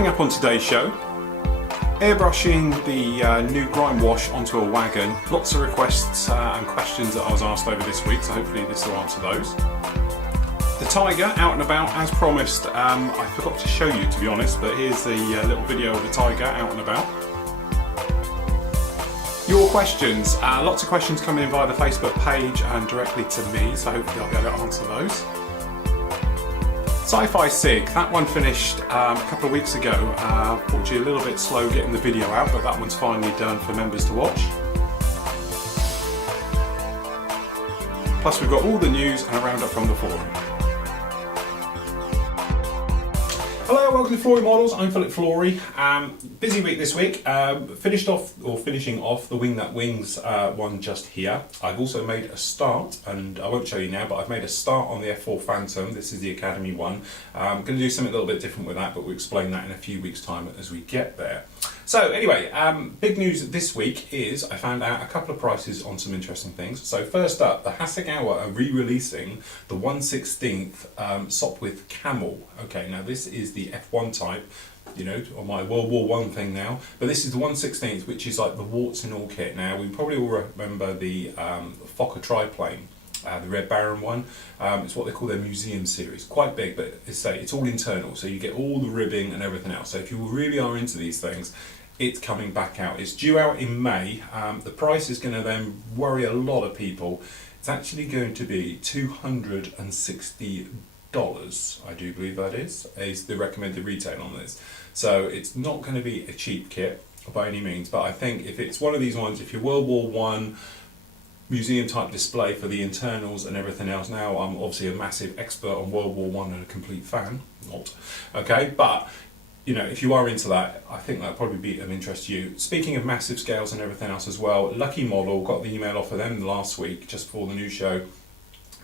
Coming up on today's show, airbrushing the new grime wash onto a wagon. Lots of requests and questions that I was asked over this week, so hopefully this will answer those. The Tiger out and about as promised. I forgot to show you, to be honest, but here's the little video of the Tiger out and about. Your questions, lots of questions coming in via the Facebook page and directly to me, so hopefully I'll be able to answer those. Sci-fi SIG, that one finished a couple of weeks ago. Unfortunately a little bit slow getting the video out, but that one's finally done for members to watch. Plus we've got all the news and a roundup from the forum. Hello, welcome to Flory Models. I'm Philip Flory. Busy week this week. Finishing off the Wingnut Wings one just here. I've also made a start, and I won't show you now, but I've made a start on the F4 Phantom. This is the Academy one. I'm going to do something a little bit different with that, but we'll explain that in a few weeks' time as we get there. So anyway, big news this week is I found out a couple of prices on some interesting things. So first up, the Hasegawa are re-releasing the 1/16 Sopwith Camel. Okay, now this is the F1 type, you know, on my World War I thing now, but this is the 1/16, which is like the warts and all kit. Now we probably all remember the Fokker triplane. The Red Baron one. It's what they call their museum series. Quite big, but it's all internal, so you get all the ribbing and everything else. So if you really are into these things, it's coming back out. It's due out in May. The price is going to then worry a lot of people. It's actually going to be $260, I do believe that is the recommended retail on this. So it's not going to be a cheap kit by any means, but I think if it's one of these ones, if you're World War One, museum type display for the internals and everything else. Now I'm obviously a massive expert on World War One and a complete fan, not okay, but you know, if you are into that, I think that'll probably be of interest to you. Speaking of massive scales and everything else as well, Lucky Model, got the email off of them last week just before the new show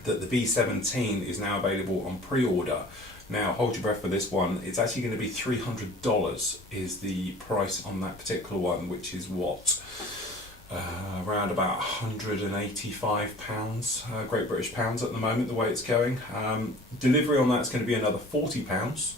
that the B17 is now available on pre-order. Now hold your breath for this one. It's actually going to be $300 is the price on that particular one, which is what, around about £185 Great British pounds at the moment, the way it's going. Delivery on that's going to be another £40,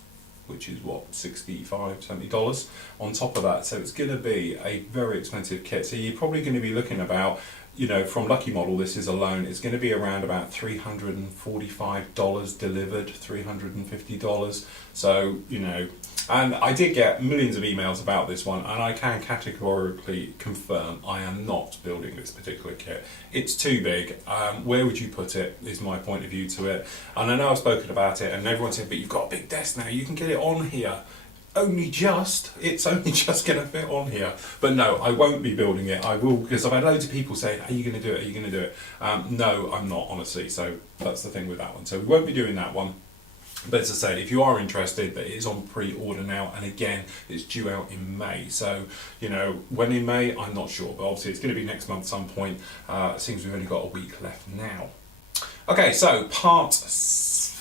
which is what, $65–70 on top of that. So it's going to be a very expensive kit. So you're probably going to be looking about, you know, from Lucky Model, this is alone, it's going to be around about $345 delivered, $350. So, you know, and I did get millions of emails about this one, and I can categorically confirm I am not building this particular kit. It's too big. Where would you put it, is my point of view to it. And I know I've spoken about it, and everyone said, but you've got a big desk now, you can get it on here. It's only just going to fit on here. But no, I won't be building it. I will, because I've had loads of people saying, are you going to do it, are you going to do it? No, I'm not, honestly. So that's the thing with that one. So we won't be doing that one. But as I said, if you are interested, it is on pre-order now, and again, it's due out in May. So, you know, when in May, I'm not sure, but obviously it's going to be next month some point. It seems we've only got a week left now. Okay, so part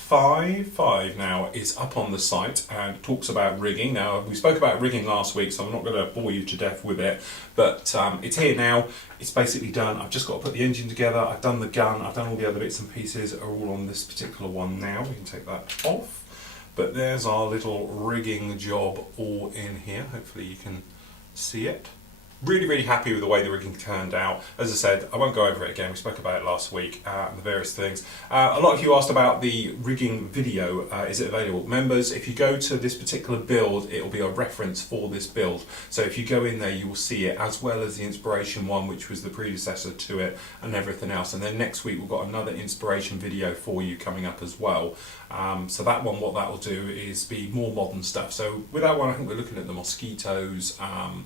5 now is up on the site and talks about rigging. Now, we spoke about rigging last week, so I'm not going to bore you to death with it, but it's here now. It's basically done. I've just got to put the engine together. I've done the gun. I've done all the other bits and pieces are all on this particular one now. We can take that off. But there's our little rigging job all in here. Hopefully you can see it. Really happy with the way the rigging turned out. As I said, I won't go over it again, we spoke about it last week, the various things. A lot of you asked about the rigging video, is it available? Members, if you go to this particular build, it will be a reference for this build. So if you go in there, you will see it, as well as the inspiration one, which was the predecessor to it, and everything else. And then next week, we've got another inspiration video for you coming up as well. So that one, what that will do is be more modern stuff. So with that one, I think we're looking at the Mosquitoes, and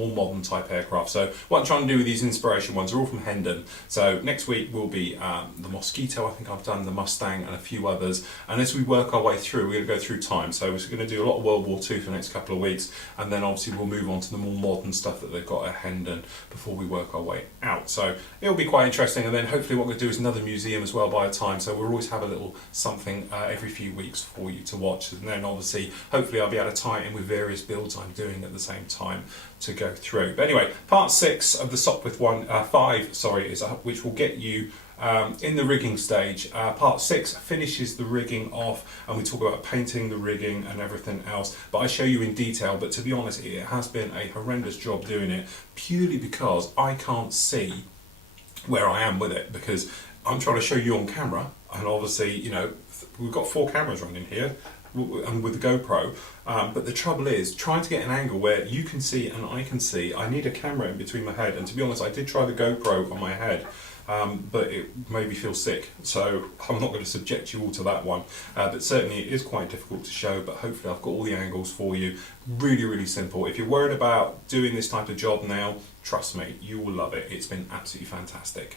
more modern type aircraft. So what I'm trying to do with these inspiration ones are all from Hendon. So next week will be the Mosquito, I think I've done the Mustang and a few others. And as we work our way through, we're going to go through time. So we're going to do a lot of World War II for the next couple of weeks, and then obviously we'll move on to the more modern stuff that they've got at Hendon before we work our way out. So it'll be quite interesting, and then hopefully what we're going to do is another museum as well by a time. So we'll always have a little something every few weeks for you to watch, and then obviously hopefully I'll be able to tie it in with various builds I'm doing at the same time to go through. But anyway, part 6 of the Sopwith 5 is up, which will get you in the rigging stage. Part 6 finishes the rigging off, and we talk about painting the rigging and everything else, but I show you in detail. But to be honest, it has been a horrendous job doing it, purely because I can't see where I am with it, because I'm trying to show you on camera, and obviously, you know, we've got 4 cameras running here and with the GoPro, but the trouble is trying to get an angle where you can see and I can see. I need a camera in between my head, and to be honest, I did try the GoPro on my head, but it made me feel sick, so I'm not going to subject you all to that one, but certainly it is quite difficult to show. But hopefully I've got all the angles for you. Really simple. If you're worried about doing this type of job now, trust me, you will love it. It's been absolutely fantastic.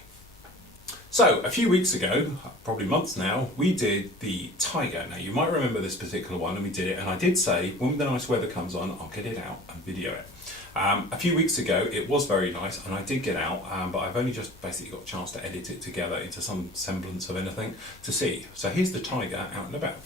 So, a few weeks ago, probably months now, we did the Tiger. Now, you might remember this particular one, and we did it, and I did say, when the nice weather comes on, I'll get it out and video it. A few weeks ago, it was very nice, and I did get out, but I've only just basically got a chance to edit it together into some semblance of anything to see. So here's the Tiger out and about.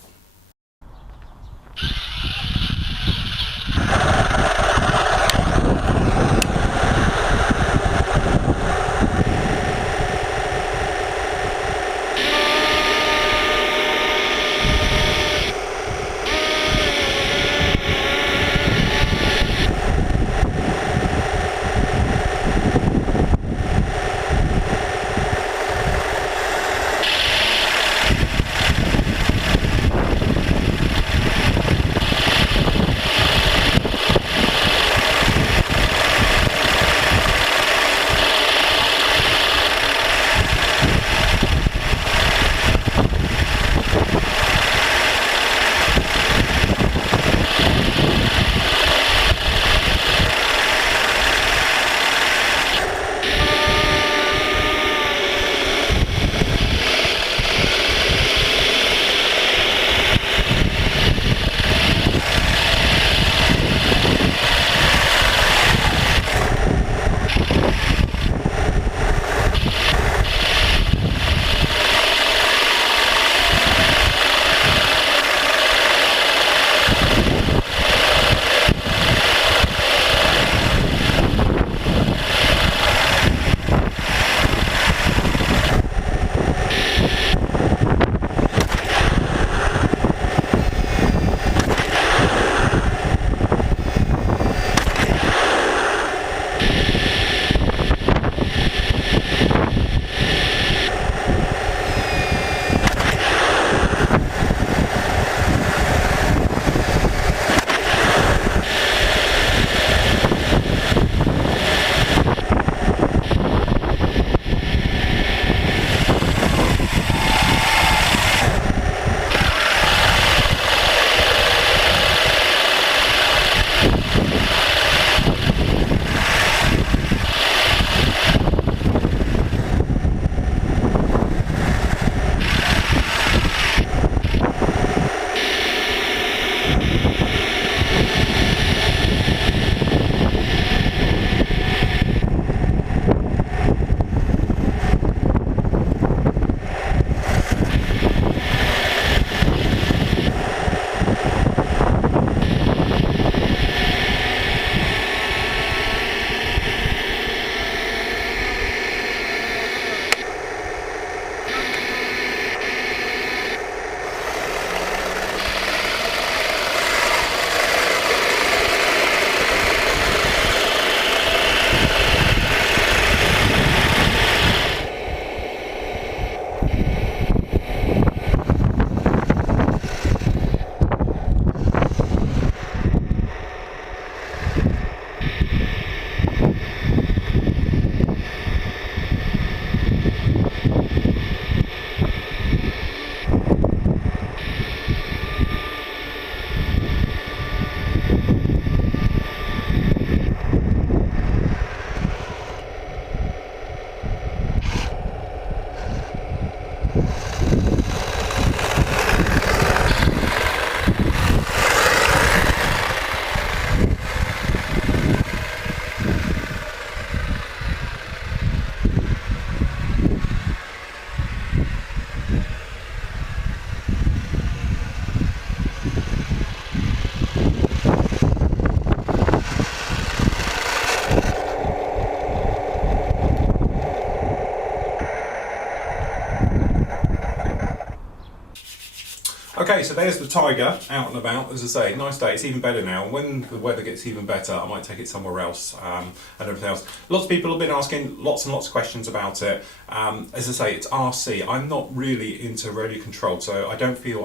Okay, so there's the Tiger out and about. As I say, nice day. It's even better now. When the weather gets even better, I might take it somewhere else and everything else. Lots of people have been asking lots and lots of questions about it. As I say, it's RC. I'm not really into radio control, so I don't feel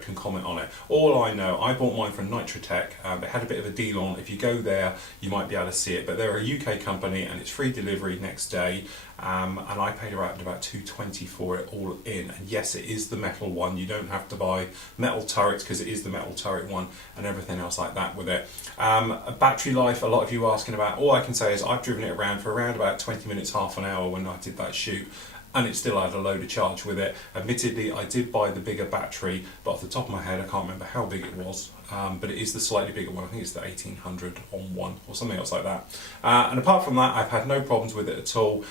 can comment on it. All I know, I bought mine from Nitrotech. They had a bit of a deal on. If you go there, you might be able to see it. But they're a UK company, and it's free delivery next day. And I paid around about $2.20 for it all in. And yes, it is the metal one. You don't have to buy metal turrets because it is the metal turret one and everything else like that with it. Battery life, a lot of you are asking about. All I can say is I've driven it around for around about 20 minutes, half an hour when I did that shoot. And it still had a load of charge with it. Admittedly, I did buy the bigger battery, but off the top of my head, I can't remember how big it was. But it is the slightly bigger one. I think it's the 1800 on one or something else like that. And apart from that, I've had no problems with it at all.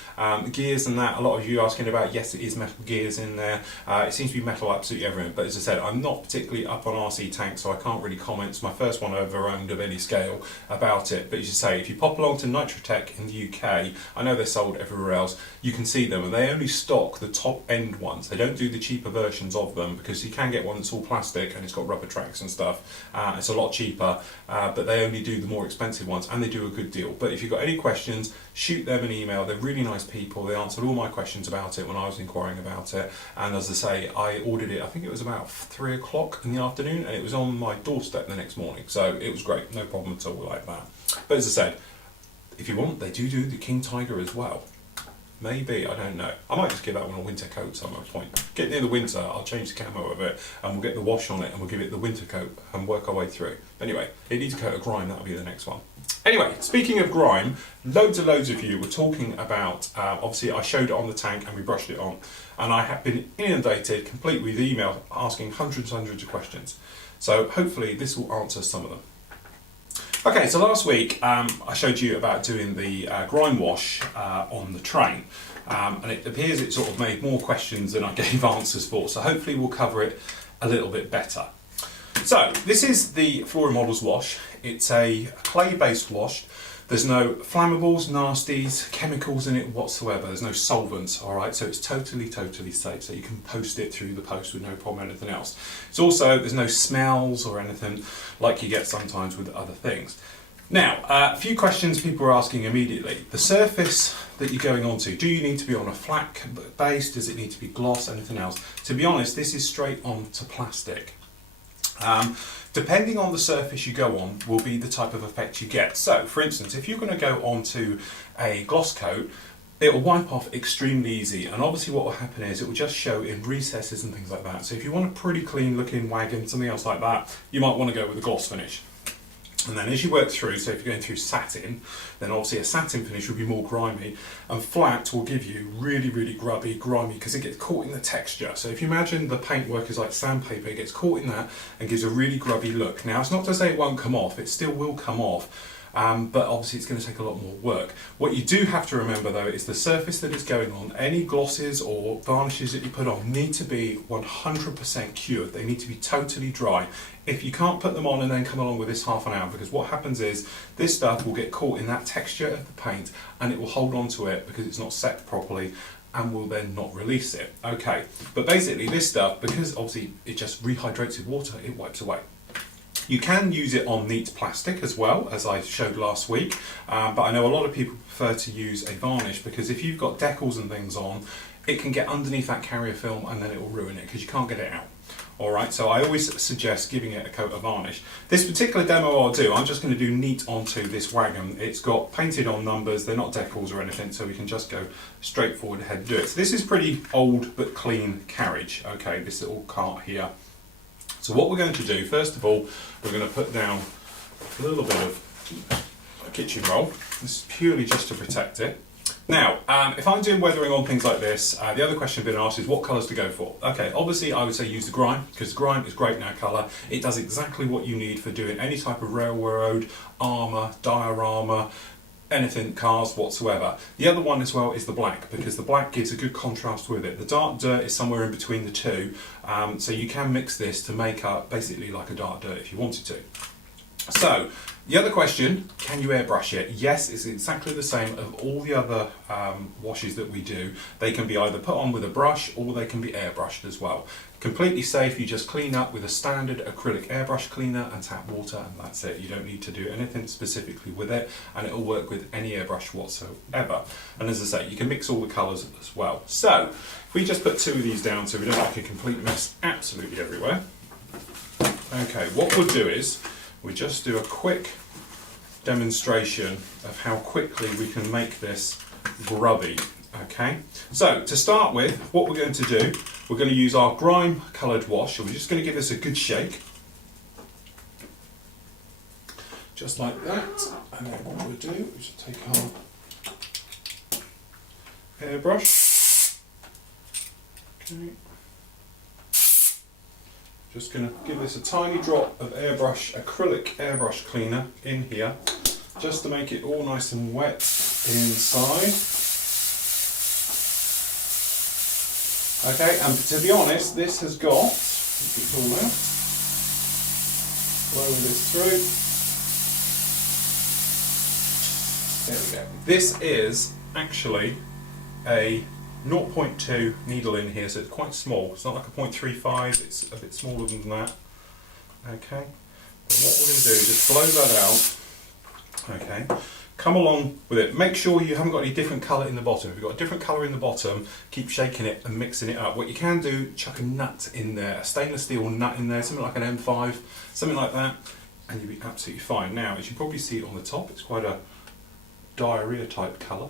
Gears and that, a lot of you asking about, yes, it is metal gears in there. It seems to be metal absolutely everywhere. But as I said, I'm not particularly up on RC tanks, so I can't really comment. It's my first one I've ever owned of any scale about it. But as you say, if you pop along to Nitrotech in the UK, I know they're sold everywhere else, you can see them. And they only stock the top end ones. They don't do the cheaper versions of them because you can get one that's all plastic and it's got rubber tracks and stuff. It's a lot cheaper, but they only do the more expensive ones and they do a good deal. But if you've got any questions, shoot them an email. They're really nice people. They answered all my questions about it when I was inquiring about it. And as I say, I ordered it, I think it was about 3 o'clock in the afternoon, and it was on my doorstep the next morning. So it was great, no problem at all like that. But as I said, if you want, they do the King Tiger as well. Maybe, I don't know. I might just give that one a winter coat at some point. Get near the winter, I'll change the camo of it and we'll get the wash on it and we'll give it the winter coat and work our way through. Anyway, it needs a coat of grime, that'll be the next one. Anyway, speaking of grime, loads of you were talking about, obviously I showed it on the tank and we brushed it on, and I have been inundated complete with email asking hundreds of questions. So hopefully this will answer some of them. Okay, so last week I showed you about doing the grime wash on the train, and it appears it sort of made more questions than I gave answers for, so hopefully we'll cover it a little bit better. So this is the Flora Models wash. It's a clay-based wash. There's no flammables, nasties, chemicals in it whatsoever. There's no solvents, all right? So it's totally safe. So you can post it through the post with no problem or anything else. It's also, there's no smells or anything like you get sometimes with other things. Now, a few questions people are asking immediately. The surface that you're going onto, do you need to be on a flat base? Does it need to be gloss? Anything else? To be honest, this is straight on to plastic. Depending on the surface you go on will be the type of effect you get. So, for instance, if you're going to go onto a gloss coat, it will wipe off extremely easy, and obviously what will happen is it will just show in recesses and things like that. So if you want a pretty clean looking wagon, something else like that, you might want to go with a gloss finish. And then as you work through, so if you're going through satin, then obviously a satin finish will be more grimy, and flat will give you really grubby, grimy, because it gets caught in the texture. So if you imagine the paintwork is like sandpaper, it gets caught in that and gives a really grubby look. Now it's not to say it won't come off, it still will come off. But obviously it's going to take a lot more work. What you do have to remember though is the surface that is going on, any glosses or varnishes that you put on need to be 100% cured. They need to be totally dry. If you can't put them on and then come along with this half an hour, because what happens is this stuff will get caught in that texture of the paint and it will hold on to it because it's not set properly and will then not release it. Okay, but basically this stuff, because obviously it just rehydrates with water, it wipes away. You can use it on neat plastic as well, as I showed last week, but I know a lot of people prefer to use a varnish because if you've got decals and things on, it can get underneath that carrier film and then it will ruin it because you can't get it out. Alright, so I always suggest giving it a coat of varnish. This particular demo I'll do, I'm just going to do neat onto this wagon. It's got painted on numbers, they're not decals or anything, so we can just go straight forward ahead and do it. So this is pretty old but clean carriage, okay, this little cart here. So what we're going to do, first of all, we're going to put down a little bit of a kitchen roll. This is purely just to protect it. Now, if I'm doing weathering on things like this, the other question I've been asked is what colours to go for. Okay, obviously I would say use the grime, because grime is great in our colour. It does exactly what you need for doing any type of railroad, armour, diorama, anything, cars whatsoever. The other one as well is the black, because the black gives a good contrast with it. The dark dirt is somewhere in between the two, so you can mix this to make up basically like a dark dirt if you wanted to. So The other question, can you airbrush it? Yes, it's exactly the same of all the other washes that we do. They can be either put on with a brush or they can be airbrushed as well. Completely safe, you just clean up with a standard acrylic airbrush cleaner and tap water, and that's it. You don't need to do anything specifically with it, and it will work with any airbrush whatsoever. And as I say, you can mix all the colours as well. So, if we just put 2 of these down so we don't make a complete mess absolutely everywhere. Okay, what we'll do is, we just do a quick demonstration of how quickly we can make this grubby. Okay, so to start with, what we're going to do, we're going to use our grime coloured wash, and we're just going to give this a good shake. Just like that, and then what we'll do is just take our airbrush. Okay. Just going to give this a tiny drop of acrylic airbrush cleaner in here, just to make it all nice and wet inside. Okay, and to be honest, this has got, let's get it all out, blow this through. There we go. This is actually a 0.2 needle in here, so it's quite small. It's not like a 0.35, it's a bit smaller than that. Okay, but what we're going to do is just blow that out. Okay, come along with it. Make sure you haven't got any different colour in the bottom. If you've got a different colour in the bottom, keep shaking it and mixing it up. What you can do, chuck a nut in there, a stainless steel nut in there, something like an M5, something like that, and you'll be absolutely fine. Now, as you probably see it on the top, it's quite a diarrhea type colour.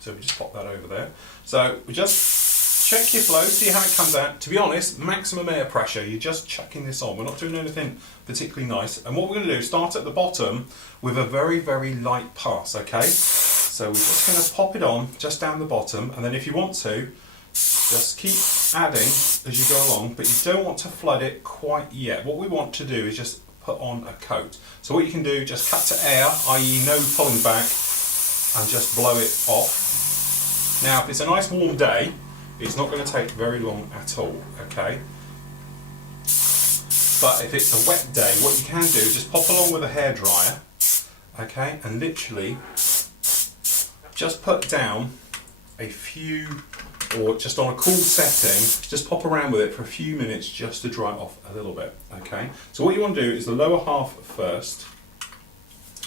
So we just pop that over there. So we just check your flow, see how it comes out. To be honest, maximum air pressure, you're just chucking this on. We're not doing anything particularly nice. And what we're going to do is start at the bottom with a very, very light pass, okay? So we're just going to pop it on just down the bottom, and then if you want to, just keep adding as you go along, but you don't want to flood it quite yet. What we want to do is just put on a coat. So what you can do, just cut to air, i.e. no pulling back, and just blow it off. Now, if it's a nice warm day, it's not going to take very long at all, okay? But if it's a wet day, what you can do is just pop along with a hairdryer, okay, and literally just put down a few, or just on a cool setting, just pop around with it for a few minutes just to dry it off a little bit, okay? So what you want to do is the lower half first.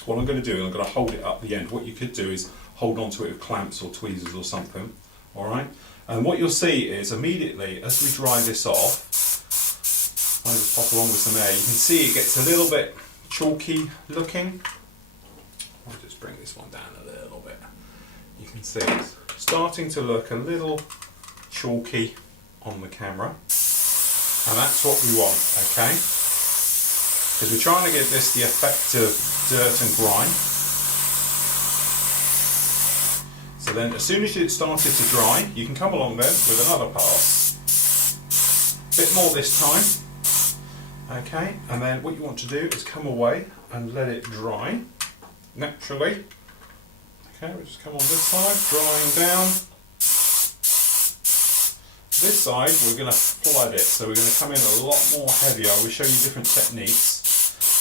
What I'm going to do is I'm going to hold it up the end. What you could do is hold on to it with clamps or tweezers or something, alright? And what you'll see is immediately as we dry this off, I just pop along with some air, you can see it gets a little bit chalky looking. I'll just bring this one down a little bit. You can see it's starting to look a little chalky on the camera, and that's what we want, okay? Because we're trying to get this the effect of dirt and grime. So then as soon as it started to dry, you can come along then with another pass. A bit more this time. Okay, and then what you want to do is come away and let it dry naturally. Okay, we'll just come on this side, drying down. This side we're going to flood it, so we're going to come in a lot more heavier. I will show you different techniques.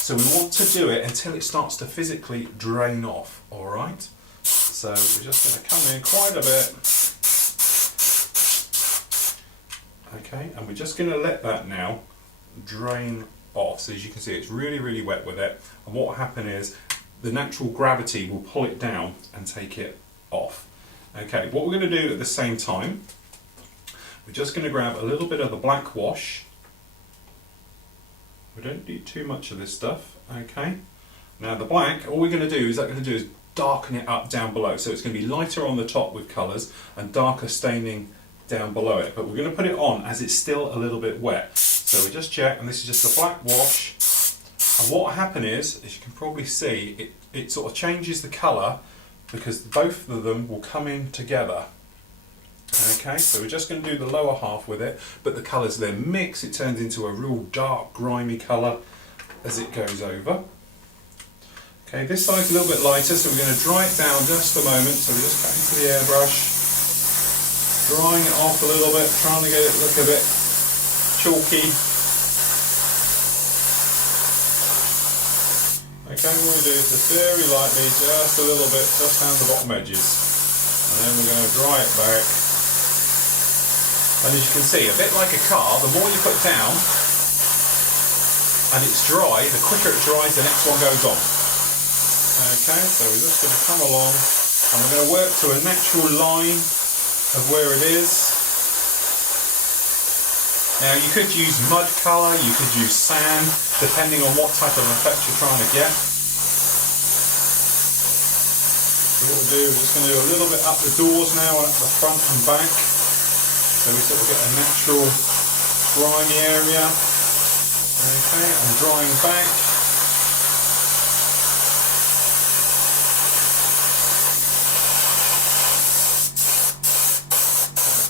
So we want to do it until it starts to physically drain off, alright? So we're just going to come in quite a bit. Okay, and we're just going to let that now drain off. So as you can see, it's really, really wet with it. And what will happen is the natural gravity will pull it down and take it off. Okay, what we're going to do at the same time, we're just going to grab a little bit of the black wash. We don't need too much of this stuff, okay? Now the black, all we're going to do is darken it up down below. So it's going to be lighter on the top with colours and darker staining down below it. But we're going to put it on as it's still a little bit wet. So we just check, and this is just the black wash. And what will happen is, as you can probably see, it sort of changes the colour because both of them will come in together. Okay, so we're just going to do the lower half with it, but the colours then mix, it turns into a real dark, grimy colour as it goes over. Okay, this side's a little bit lighter, so we're going to dry it down just a moment, so we're just cutting to the airbrush, drying it off a little bit, trying to get it look a bit chalky. Okay, what we're going to do is just very lightly, just a little bit, just down the bottom edges. And then we're going to dry it back. And as you can see, a bit like a car, the more you put down and it's dry, the quicker it dries, the next one goes on. Okay, so we're just going to come along and we're going to work to a natural line of where it is. Now you could use mud colour, you could use sand, depending on what type of effect you're trying to get. So what we'll do, we're just going to do a little bit up the doors now and up the front and back. So we sort of get a natural grimy area. Okay, and drying back.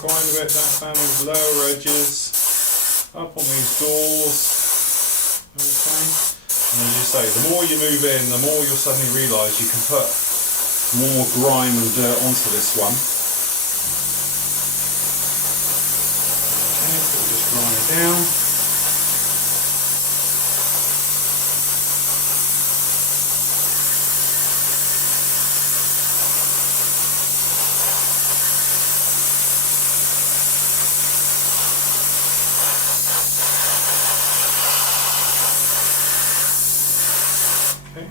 Quite a bit down these lower edges. Up on these doors, okay, and as you say, the more you move in, the more you'll suddenly realise you can put more grime and dirt onto this one. Okay, so we'll just grind it down.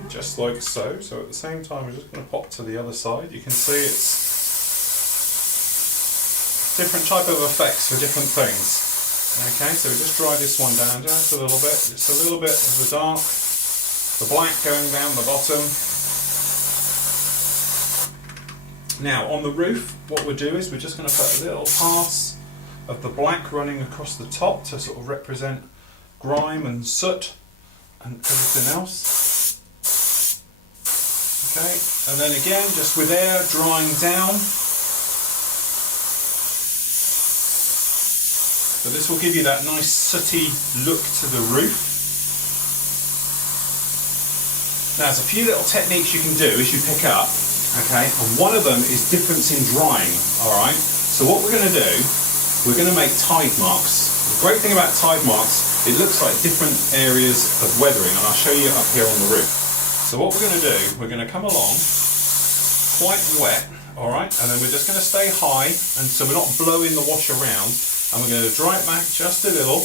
Just like so. So at the same time we're just going to pop to the other side. You can see it's different type of effects for different things. Okay, so we just dry this one down just a little bit. Just a little bit of the dark, the black going down the bottom. Now on the roof, what we'll do is we're just going to put a little pass of the black running across the top to sort of represent grime and soot and everything else. Okay, and then again, just with air drying down. So this will give you that nice sooty look to the roof. Now there's a few little techniques you can do as you pick up, okay, and one of them is difference in drying, alright? So what we're going to do, we're going to make tide marks. The great thing about tide marks, it looks like different areas of weathering, and I'll show you up here on the roof. So what we're going to do, we're going to come along quite wet, alright, and then we're just going to stay high, and so we're not blowing the wash around, and we're going to dry it back just a little.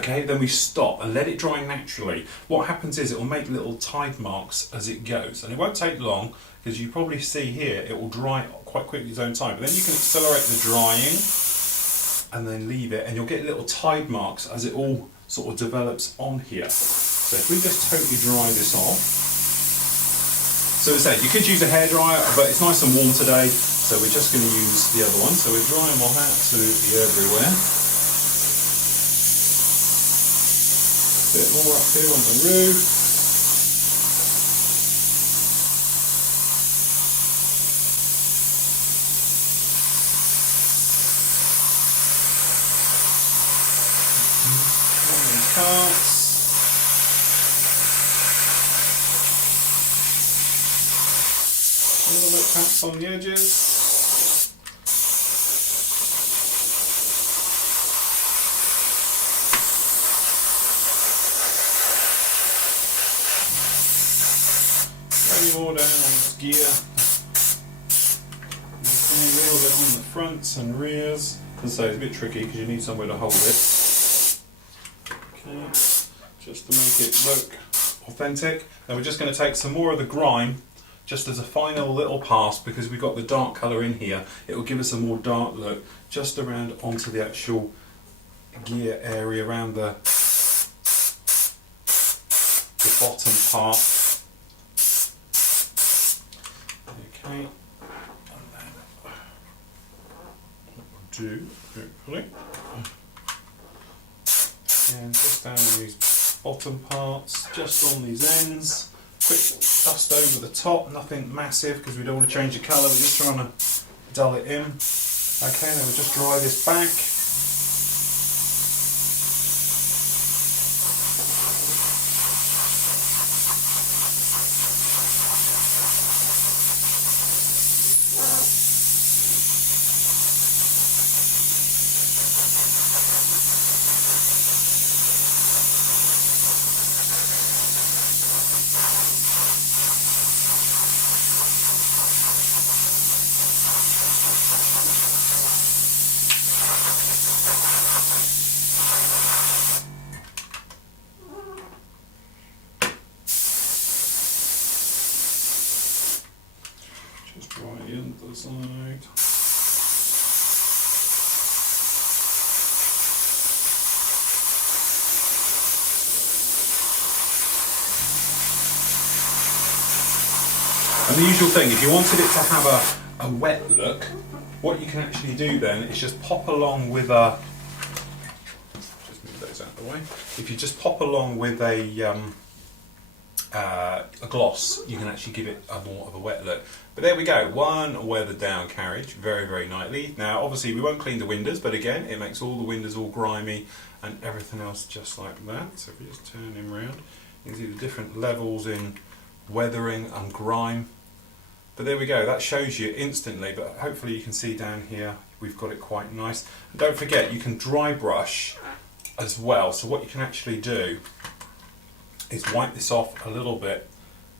Okay, then we stop and let it dry naturally. What happens is it will make little tide marks as it goes, and it won't take long, because you probably see here, it will dry quite quickly its own time, but then you can accelerate the drying, and then leave it, and you'll get little tide marks as it all sort of develops on here. So if we just totally dry this off. So as I said, you could use a hairdryer, but it's nice and warm today, so we're just going to use the other one. So we're drying them off absolutely everywhere. A bit more up here on the roof. Carts. A little bit taps on the edges. Maybe more down on this gear. Okay, a little bit on the fronts and rears. As I say, it's a bit tricky because you need somewhere to hold it. Just to make it look authentic. Now we're just going to take some more of the grime just as a final little pass, because we've got the dark colour in here. It will give us a more dark look just around onto the actual gear area, around the bottom part. Okay, and then what we'll do, hopefully, and just down these bottom parts, just on these ends. Quick dust over the top, nothing massive because we don't want to change the colour, we're just trying to dull it in. Okay, then we'll just dry this back. Just dry the other side. And the usual thing, if you wanted it to have a wet look, what you can actually do then is just pop along with a, just move those out of the way, if you just pop along with a gloss, you can actually give it a more of a wet look. But there we go, one weathered down carriage, very, very nicely. Now obviously we won't clean the windows, but again, it makes all the windows all grimy and everything else just like that. So if we just turn him round, you can see the different levels in weathering and grime. But there we go, that shows you instantly, but hopefully you can see down here we've got it quite nice. And don't forget, you can dry brush as well. So what you can actually do is wipe this off a little bit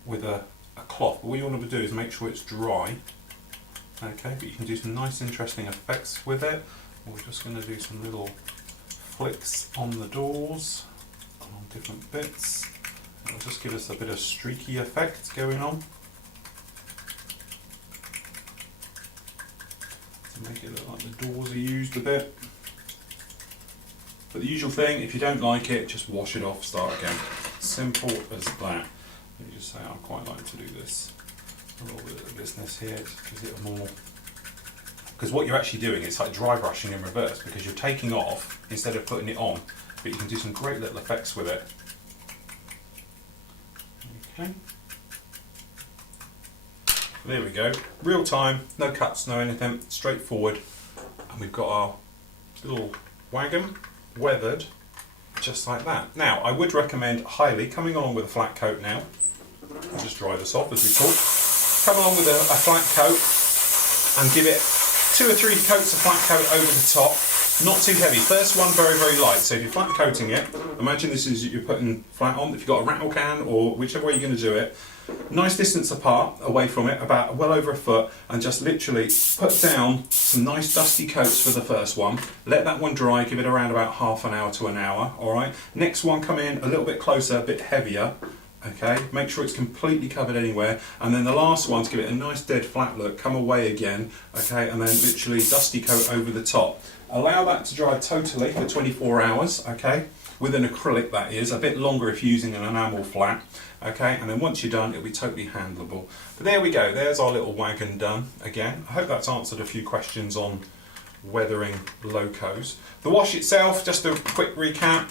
with a cloth. But what you want to do is make sure it's dry. Okay, but you can do some nice interesting effects with it. We're just going to do some little flicks on the doors, on different bits. It'll just give us a bit of streaky effect going on. To make it look like the doors are used a bit. But the usual thing, if you don't like it, just wash it off, start again. Simple as that. Let me just say I quite like to do this. A little bit of business here, it gives it a more... Because what you're actually doing is like dry brushing in reverse, because you're taking off instead of putting it on, but you can do some great little effects with it. Okay. There we go. Real time, no cuts, no anything, straightforward. And we've got our little wagon weathered just like that. Now, I would recommend highly coming along with a flat coat now. I'll just dry this off as we talk. Come along with a flat coat and give it 2 or 3 coats of flat coat over the top. Not too heavy. First one very, very light. So if you're flat coating it, imagine this is you're putting flat on. If you've got a rattle can or whichever way you're going to do it, nice distance apart, away from it, about well over a foot, and just literally put down some nice dusty coats for the first one. Let that one dry, give it around about half an hour to an hour, alright? Next one, come in a little bit closer, a bit heavier, okay? Make sure it's completely covered anywhere, and then the last one, to give it a nice dead flat look, come away again, okay? And then literally dusty coat over the top. Allow that to dry totally for 24 hours, okay? With an acrylic, that is, a bit longer if you're using an enamel flat. Okay, and then once you're done, it'll be totally handleable. But there we go, there's our little wagon done again. I hope that's answered a few questions on weathering locos. The wash itself, just a quick recap.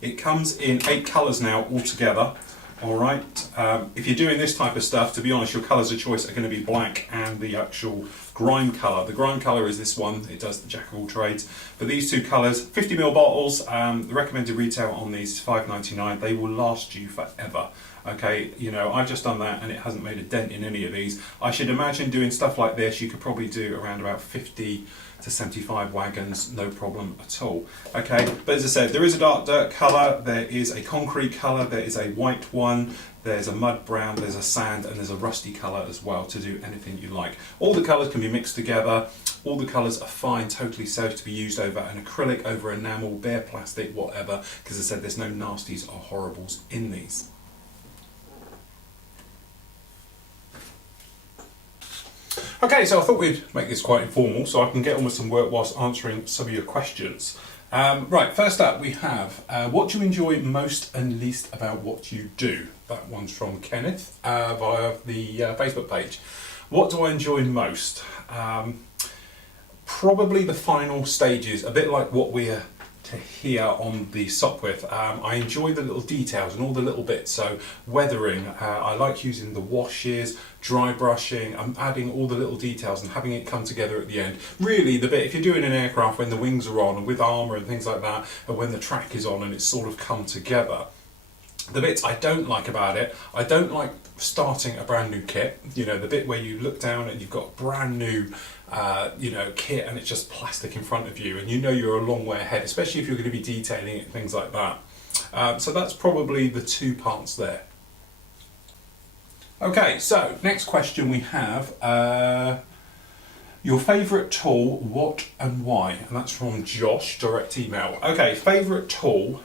It comes in 8 colours now altogether. Alright, if you're doing this type of stuff, to be honest, your colours of choice are going to be black and the actual grime colour. The grime colour is this one, it does the jack of all trades. But these 2 colours, 50ml bottles, the recommended retail on these is $5.99. They will last you forever. Okay, you know, I've just done that and it hasn't made a dent in any of these. I should imagine doing stuff like this, you could probably do around about 50 to 75 wagons, no problem at all. Okay, but as I said, there is a dark dirt colour, there is a concrete colour, there is a white one, there's a mud brown, there's a sand, and there's a rusty colour as well to do anything you like. All the colours can be mixed together, all the colours are fine, totally safe to be used over an acrylic, over enamel, bare plastic, whatever, because as I said, there's no nasties or horribles in these. Okay, so I thought we'd make this quite informal so I can get on with some work whilst answering some of your questions. Right, first up we have, what do you enjoy most and least about what you do? That one's from Kenneth via the Facebook page. What do I enjoy most? Probably the final stages, a bit like what we're to hear on the Sopwith. I enjoy the little details and all the little bits, so weathering, I like using the washes, dry brushing, I'm adding all the little details and having it come together at the end. Really the bit, if you're doing an aircraft when the wings are on and with armour and things like that, and when the track is on and it's sort of come together. The bits I don't like about it, I don't like starting a brand new kit, you know, the bit where you look down and you've got a brand new you know, kit and it's just plastic in front of you and you know you're a long way ahead, especially if you're going to be detailing it and things like that. So that's probably the 2 parts there. Okay, so next question we have, your favourite tool, what and why? And that's from Josh, direct email. Okay, favourite tool,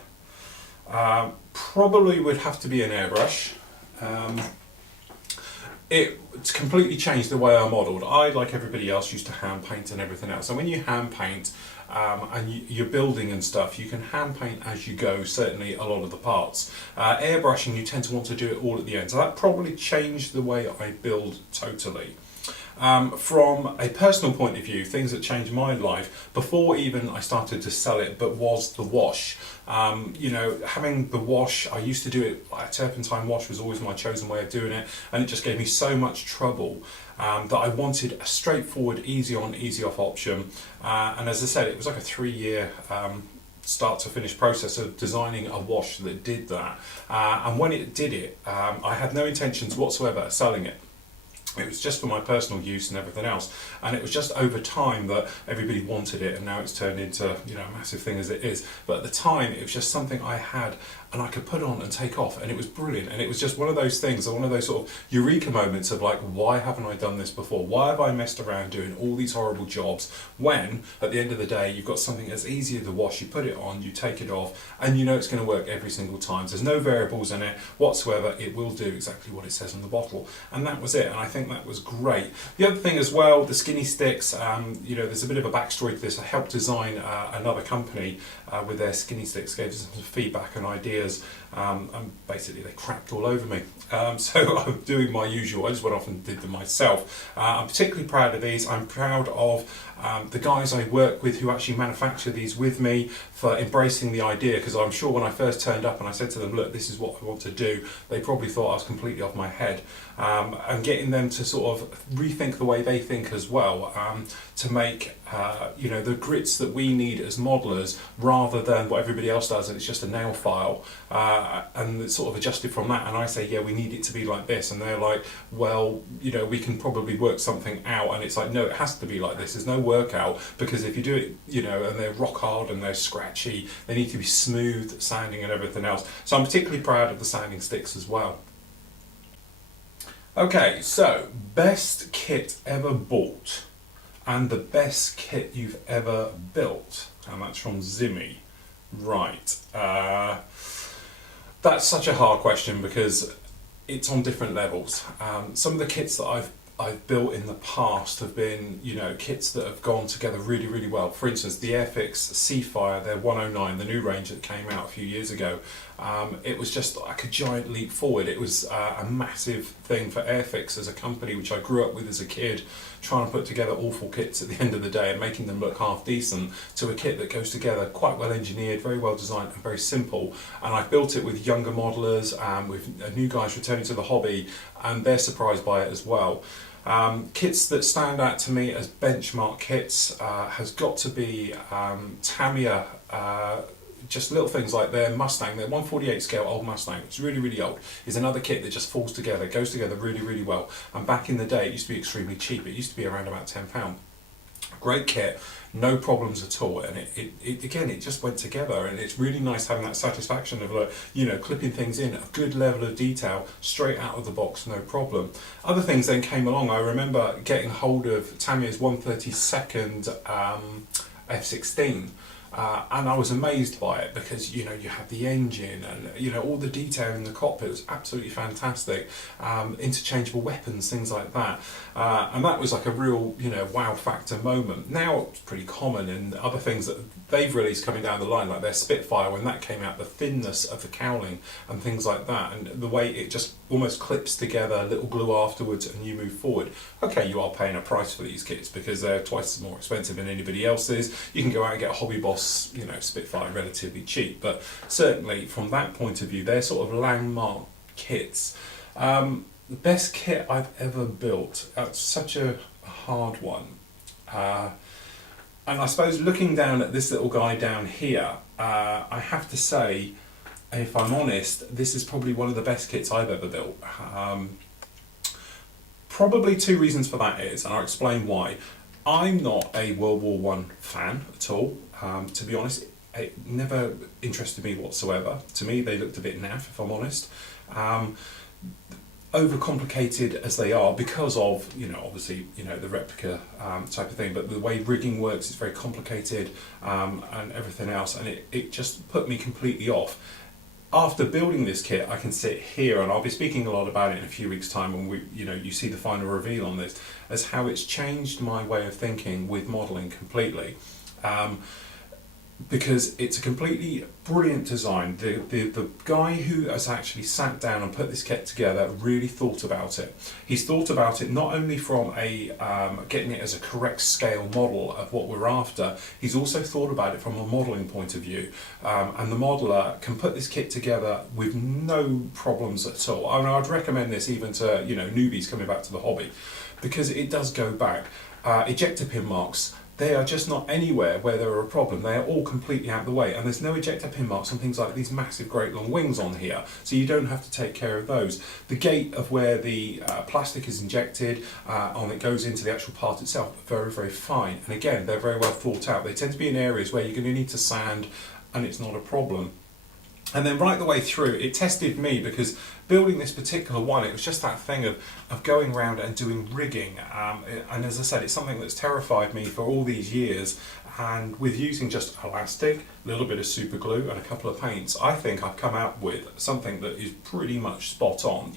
probably would have to be an airbrush. It's completely changed the way I modelled. I, like everybody else, used to hand paint and everything else. And when you hand paint and you're building and stuff, you can hand paint as you go, certainly a lot of the parts. Airbrushing, you tend to want to do it all at the end. So that probably changed the way I build totally. From a personal point of view, things that changed my life before even I started to sell it, but was the wash. You know, having the wash, I used to do it, a turpentine wash was always my chosen way of doing it, and it just gave me so much trouble that I wanted a straightforward, easy on, easy off option. And as I said, it was like a 3-year start to finish process of designing a wash that did that. And when it did it, I had no intentions whatsoever of selling it. It was just for my personal use and everything else, and it was just over time that everybody wanted it, and now it's turned into, you know, a massive thing as it is. But at the time, it was just something I had and I could put on and take off, and it was brilliant. And it was just one of those things, one of those sort of eureka moments of like, why haven't I done this before? Why have I messed around doing all these horrible jobs when at the end of the day you've got something as easy as the wash, you put it on, you take it off, and you know it's going to work every single time. There's no variables in it whatsoever. It will do exactly what it says on the bottle, and that was it. And I think that was great. The other thing as well, the skinny sticks, you know, there's a bit of a backstory to this. I helped design another company with their skinny sticks, gave us some feedback and ideas, and basically they crapped all over me. So I'm doing my usual, I just went off and did them myself. I'm particularly proud of these. I'm proud of the guys I work with who actually manufacture these with me for embracing the idea, because I'm sure when I first turned up and I said to them, look, this is what I want to do, they probably thought I was completely off my head. And getting them to sort of rethink the way they think as well, to make you know, the grits that we need as modelers rather than what everybody else does, and it's just a nail file, and it's sort of adjusted from that. And I say, yeah, we need it to be like this, and they're like, well, you know, we can probably work something out. And it's like, no, it has to be like this. There's no workout, because if you do it, you know, and they're rock hard and they're scratchy, they need to be smooth sanding and everything else. So I'm particularly proud of the sanding sticks as well. Okay, so best kit ever bought and the best kit you've ever built, and that's from Zimmy. Right, that's such a hard question because it's on different levels. Some of the kits that I've built in the past have been, you know, kits that have gone together really, really well. For instance, the Airfix Si-Fi, their 109, the new range that came out a few years ago. It was just like a giant leap forward. It was a massive thing for Airfix as a company, which I grew up with as a kid, trying to put together awful kits at the end of the day and making them look half decent, to a kit that goes together quite well engineered, very well designed and very simple. And I've built it with younger modelers, with new guys returning to the hobby, and they're surprised by it as well. Kits that stand out to me as benchmark kits has got to be Tamiya, just little things like their Mustang, their 148 scale old Mustang, it's really, really old, is another kit that just falls together, goes together really, really well. And back in the day, it used to be extremely cheap. It used to be around about £10. Great kit, no problems at all, and it again, it just went together, and it's really nice having that satisfaction of, like, you know, clipping things in, a good level of detail, straight out of the box, no problem. Other things then came along. I remember getting hold of Tamiya's 132nd F16. And I was amazed by it because, you know, you had the engine and, you know, all the detail in the cockpit was absolutely fantastic. Interchangeable weapons, things like that. And that was like a real, you know, wow factor moment. Now it's pretty common, and other things that they've released coming down the line, like their Spitfire, when that came out, the thinness of the cowling and things like that, and the way it just almost clips together, a little glue afterwards, and you move forward. Okay, you are paying a price for these kits because they're twice as more expensive than anybody else's. You can go out and get a Hobby Boss, you know, Spitfire relatively cheap, but certainly from that point of view, they're sort of landmark kits. The best kit I've ever built, that's such a hard one. And I suppose looking down at this little guy down here, I have to say, if I'm honest, this is probably one of the best kits I've ever built. Probably two reasons for that is, and I'll explain why. I'm not a World War I fan at all. To be honest, it never interested me whatsoever. To me, they looked a bit naff, if I'm honest. Overcomplicated as they are because of, you know, obviously, you know, the replica type of thing, but the way rigging works is very complicated, and everything else, and it just put me completely off. after building this kit, I can sit here, and I'll be speaking a lot about it in a few weeks' time when you see the final reveal on this, as how it's changed my way of thinking with modelling completely. Because it's a completely brilliant design. The guy who has actually sat down and put this kit together really thought about it. He's thought about it not only from getting it as a correct scale model of what we're after, he's also thought about it from a modelling point of view. And the modeller can put this kit together with no problems at all. I mean, I'd recommend this even to newbies coming back to the hobby, because it does go back. Ejector pin marks, they are just not anywhere where there are a problem. They are all completely out of the way, and there's no ejector pin marks on things like these massive great long wings on here, so you don't have to take care of those. The gate of where the plastic is injected on it goes into the actual part itself, very, very fine, and again, they're very well thought out. They tend to be in areas where you're going to need to sand, and it's not a problem. And then right the way through, it tested me, because building this particular one, it was just that thing of going around and doing rigging. And as I said, it's something that's terrified me for all these years. And with using just elastic, a little bit of super glue and a couple of paints, I think I've come out with something that is pretty much spot on.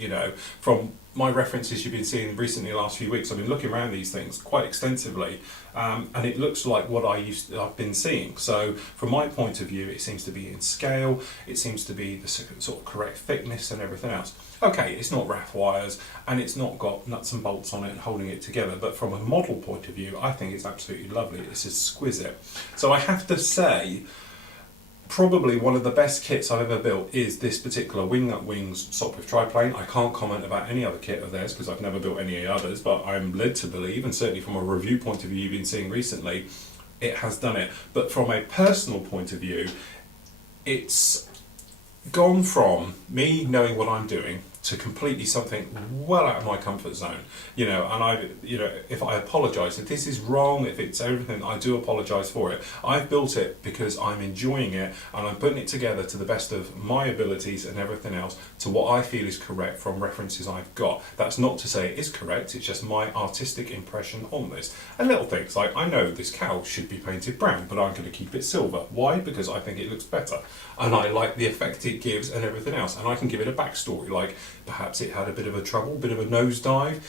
From my references you've been seeing recently the last few weeks, I've been looking around these things quite extensively, and it looks like what I've been seeing. So from my point of view, it seems to be in scale, it seems to be the sort of correct thickness and everything else. Okay, it's not raff wires, and it's not got nuts and bolts on it holding it together, but from a model point of view, I think it's absolutely lovely. It's exquisite. So I have to say, probably one of the best kits I've ever built is this particular Wingnut Wings Sopwith triplane. I can't comment about any other kit of theirs because I've never built any others, but I'm led to believe, and certainly from a review point of view you've been seeing recently, it has done it. But from a personal point of view, it's gone from me knowing what I'm doing to completely something well out of my comfort zone, and if I apologise, if this is wrong, if it's everything, I do apologise for it. I've built it because I'm enjoying it, and I'm putting it together to the best of my abilities and everything else to what I feel is correct from references I've got. That's not to say it is correct, it's just my artistic impression on this. And little things like, I know this cow should be painted brown, but I'm going to keep it silver. Why? Because I think it looks better, and I like the effect it gives and everything else, and I can give it a backstory, like perhaps it had a bit of a trouble, bit of a nosedive,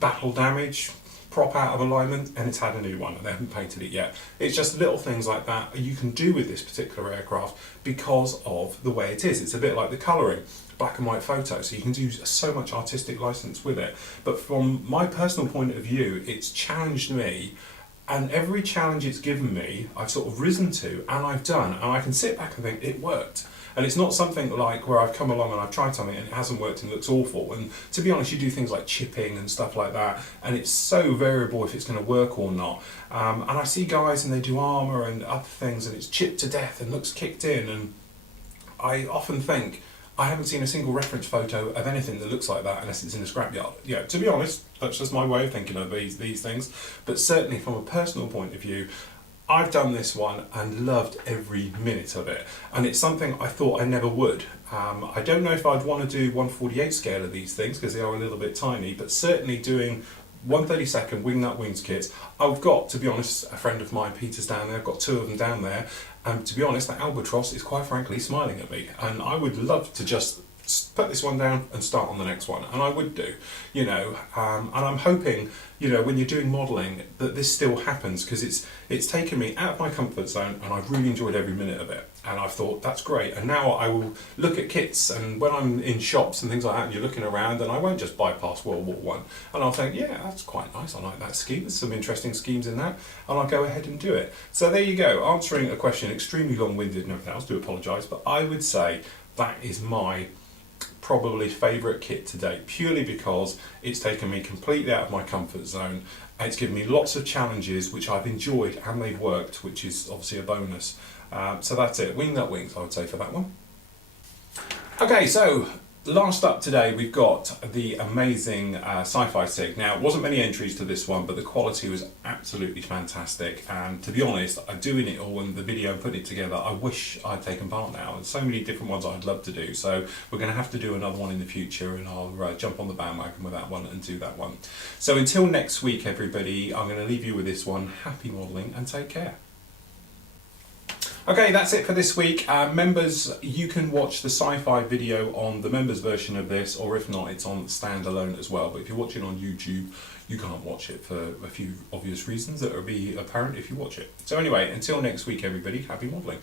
battle damage, prop out of alignment, and it's had a new one and they haven't painted it yet. It's just little things like that you can do with this particular aircraft because of the way it is. It's a bit like the colouring, black and white photo, so you can do so much artistic license with it. But from my personal point of view, it's challenged me, and every challenge it's given me, I've sort of risen to, and I've done, and I can sit back and think, it worked. And it's not something like where I've come along and I've tried something and it hasn't worked and looks awful. And to be honest, you do things like chipping and stuff like that, and it's so variable if it's going to work or not. And I see guys and they do armour and other things and it's chipped to death and looks kicked in, and I often think, I haven't seen a single reference photo of anything that looks like that unless it's in a scrapyard. Yeah, to be honest, that's just my way of thinking of these things. But certainly from a personal point of view, I've done this one and loved every minute of it, and it's something I thought I never would. I don't know if I'd want to do 1/48 scale of these things because they are a little bit tiny, but certainly doing 1/32 Wingnut Wings kits. I've got, to be honest, a friend of mine, Peter's down there, I've got two of them down there, and to be honest, that albatross is quite frankly smiling at me, and I would love to just put this one down and start on the next one, and I would do, and I'm hoping, when you're doing modelling, that this still happens, because it's taken me out of my comfort zone, and I've really enjoyed every minute of it, and I've thought, that's great, and now I will look at kits, and when I'm in shops and things like that, and you're looking around, and I won't just bypass World War One, and I'll think, yeah, that's quite nice, I like that scheme, there's some interesting schemes in that, and I'll go ahead and do it. So there you go, answering a question extremely long-winded and everything else, do apologise, but I would say that is my probably favourite kit to date, purely because it's taken me completely out of my comfort zone, and it's given me lots of challenges which I've enjoyed and they've worked, which is obviously a bonus. So that's it, Wingnut Wings I would say for that one. Okay, so last up today we've got the amazing Sci-Fi SIG. Now, it wasn't many entries to this one, but the quality was absolutely fantastic, and to be honest, I'm doing it all in the video and putting it together, I wish I'd taken part now. There's so many different ones I'd love to do, so we're going to have to do another one in the future, and I'll jump on the bandwagon with that one and do that one. So until next week everybody, I'm going to leave you with this one. Happy modelling and take care. Okay, that's it for this week. Members, you can watch the sci-fi video on the members version of this, or if not, it's on standalone as well. But if you're watching on YouTube, you can't watch it for a few obvious reasons that will be apparent if you watch it. So anyway, until next week, everybody, happy modelling.